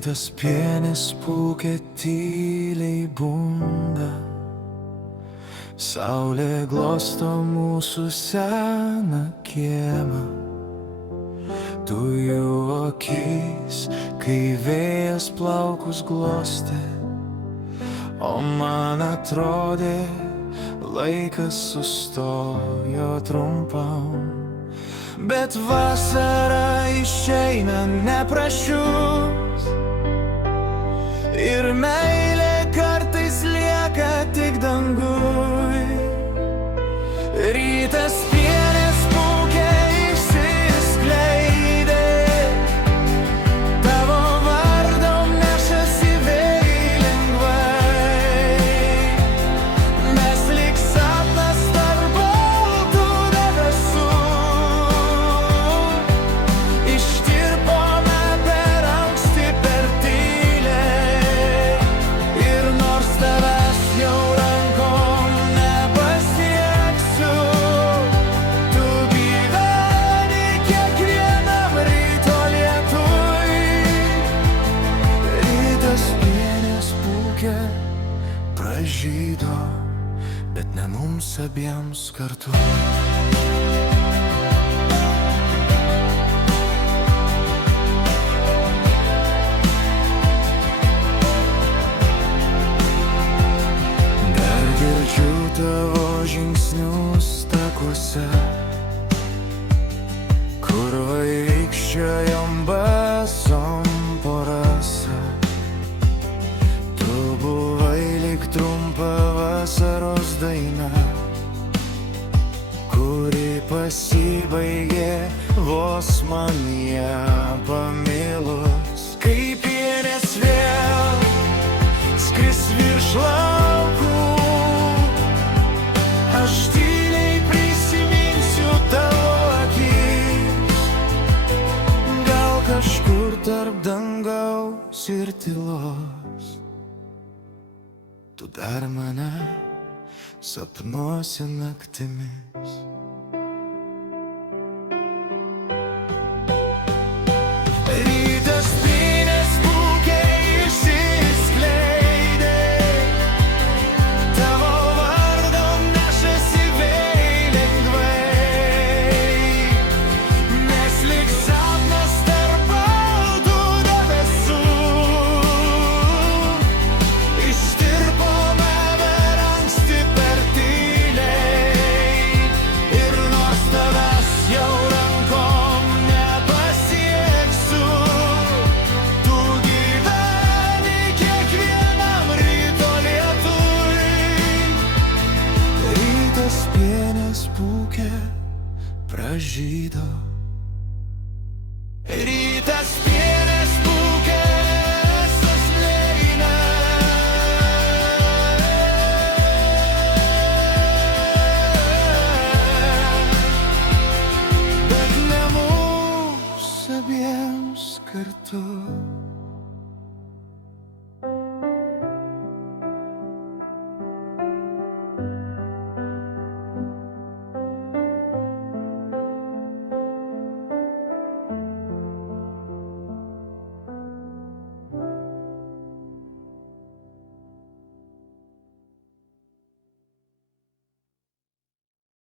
Rytas pienis pūkė tyliai bunda, saulė glosto mūsų seną kiemą. Dujų akis, kai vėjas plaukus glostė, o man atrodė, laikas sustojo trumpam. Bet vasara išeina neprašius, ir meilė kartais lieka tik danguj. Rytas pienis pūkė išsiskleidė, tavo vardo nešasi vėjai lengvai. Mes lyg sapnas tarp baltų debesų, ištirpome per anksti, per tyliai. Ir nors tavęs jau rankom nepasieksiu, tu gyveni kiekvienam ryto lietuj. Rytas pienis pūkė pražydo, bet ne mums abiems kartu. Dar girdžiu tavo žingsnius takuose, kur vaikščiojom basom po rasą. Tu buvai lyg trumpa vasaros daina, kuri pasibaigė vos man ją pamilus. Kai pienis vėl skris virš laukų, aš tyliai prisiminsiu tavo akis. Gal kažkur tarp dangaus ir tylos tu dar mane sapnuosi naktimis. Rytas pienis pūkė išsiskleidė, tavo vardo nešasi vėjai lengvai. Mes lyg sapnas tarp baltų debesų, ištirpome per anksti, per tyliai. Ir nors tavęs jau rankom nepasieksiu, tu gyveni kiekvienam ryto lietuj. Rytas pienis pūkė pražydo,